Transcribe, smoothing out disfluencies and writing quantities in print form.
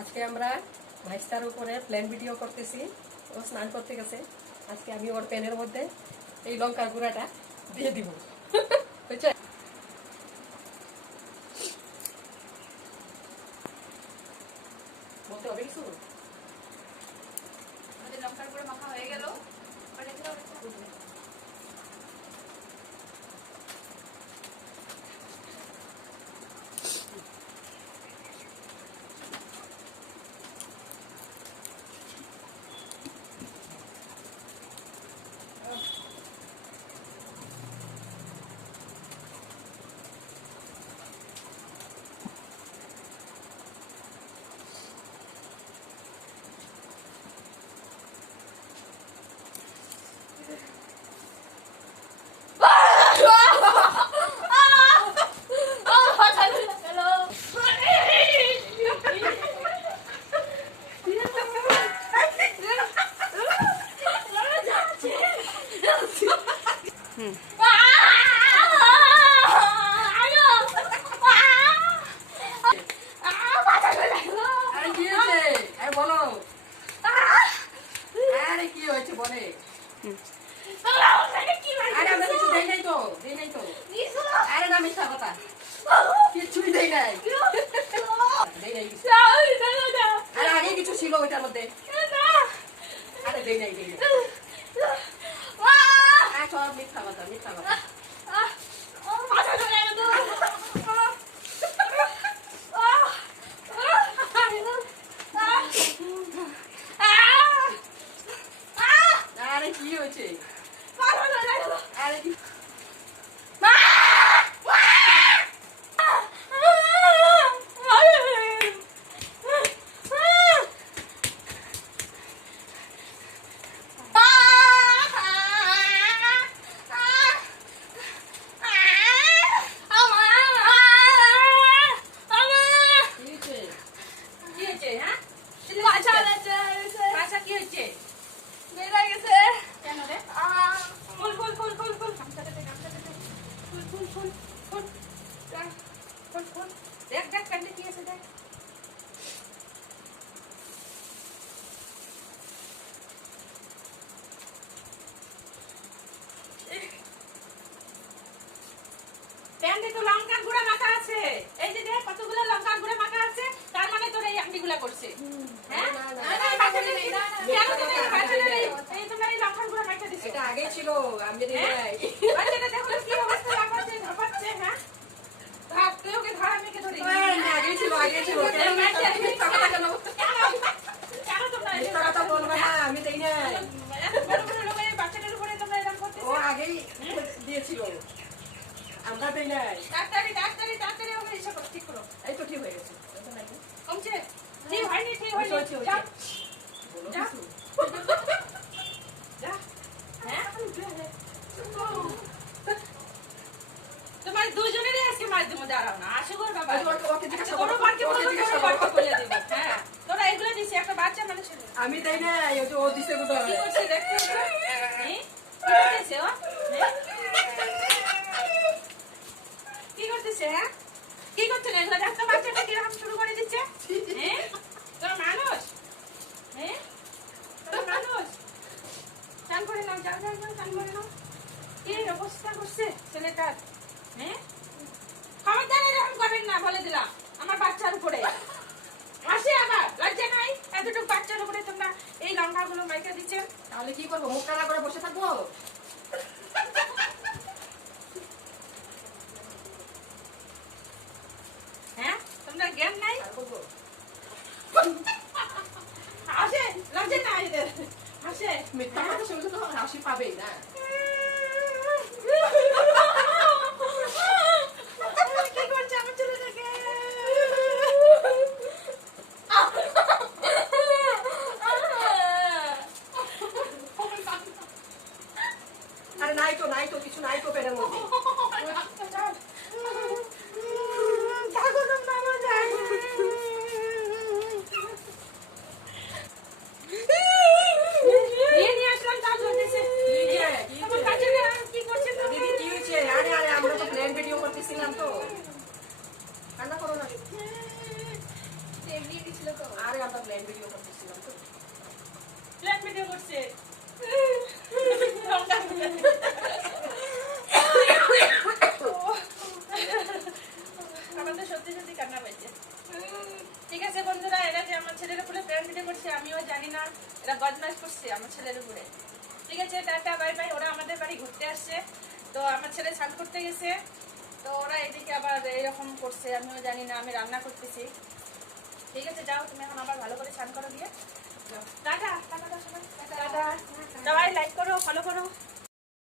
আজকে আমরা ভাইস্তার উপরে প্ল্যান ভিডিও করতেছি। ও স্নান করতে গেছে। আজকে আমি ওর প্যানের মধ্যে এই লঙ্কার গুঁড়াটা দিয়ে দিব। বলতে হবে কিছু? আমাদের লঙ্কার গুঁড়ো মাখা হয়ে গেল। আগে কিছু ছিল ওইটার মধ্যে। আরে দেই নাই সব মিথ্যা কথা মিথ্যা কথা। আরে কি হয়েছে? আরে কি প্যান্টে তো লঙ্কার গুঁড়া মাখা আছে। এই যে দেখ কতগুলো লঙ্কার গুঁড়া মাখা আছে, তার মানে তোর এই আংটিগুলা করছে। হ্যাঁ এই তোমরা এই লঙ্কার গুঁড়া মাখা দিছো। এটা আগেই ছিল, আমি দেই নাই। বাচ্চাটা দেখো কি অবস্থা লাগাচ্ছে ধপাচ্ছে। হ্যাঁ ভাগ তুই ওকে ধর, আমি ওকে ধরি। আগেই ছিল কেন মিথ্যা কথা কেন? কেন তোমরা এই মিথ্যা কথা বলবে না, আমি দেই নাই। এত বড় বড় লোক এই বাচ্চাটার উপরে তোমরা এরকম করতেছো? ও আগেই দিয়েছিল, আমরা দেই নাই। তাড়াতাড়ি ওকে ইচ্ছা করো, ঠিক করো। এই তো ঠিক হয়ে গেছে। কমছে? ঠিক হয়নি, ঠিক হয়নি। যা যা যা। হ্যাঁ তোমার দুজনেরই আজকে মাধ্যমে দাঁড়াও না। আসো গো বাবা, ওকে জিজ্ঞাসা বড় বারকে বলো তো বারকে বলে দেব। হ্যাঁ তোরা এগুলো দিছি একটা বাচ্চা মানুষের। আমি দেই নাই, ওই যে ও দিছে কোথায়? কি করছে দেখতে? হ্যাঁ কি করতেছে ও? কি করতেছে? হ্যাঁ কি করছে? এগুলো দেখতে বাচ্চাটা কিরকম শুরু করে দিচ্ছে। হ্যাঁ তোরা মানুষ? হ্যাঁ তোরা মানুষ? চান করে নাও, যাও চান করে নাও। কি অবস্থা করছে ছেলেটার? হ্যাঁ খবরদার এরকম করবেন না, বলে দিলাম। আমার বাচ্চার উপরে আসে আবার লজ্জা নাই? এতটুকু বাচ্চার উপরে তোমরা এই লঙ্কাগুলো মাইকা দিচ্ছেন। তাহলে কি করবো? মুখ কানা করে বসে থাকবো? হ্যাঁ তোমরা জ্ঞান নাই? আসে লজ্জা নাই এদের? আসে মিথ্যা কথা শুনলে তো হাসি পাবেই না। কি করছে আমার ছেলেটাকে? আরে নাই তো কিছু নাই তো পেটের মধ্যে। নিয়ে আসলাম, তাও ধরতেছে। আরে আমরা প্ল্যান ভিডিও করতেছিলাম তো। প্ল্যান ভিডিও করছে আমাদের সত্যি সত্যি কান্না পাইছে। ঠিক আছে বন্ধুরা, এরা যে আমার ছেলের উপরে প্ল্যান ভিডিও করছে আমিও জানি না, এরা বদমাশ করছে আমার ছেলের উপরে। ঠিক আছে, টাটা বাই বাই। ওরা আমাদের বাড়ি ঘুরতে আসছে, তো আমার ছেলে স্নান করতে গেছে, তো ওরা এদিকে আবার এরকম করছে, আমিও জানি না, আমি রান্না করতেছি। ঠিক আছে, যাও তুমি এখন আবার ভালো করে স্নান করো, দিয়ে টাটা টাটা সবাই, টাটা। সবাই লাইক করো, ফলো করো।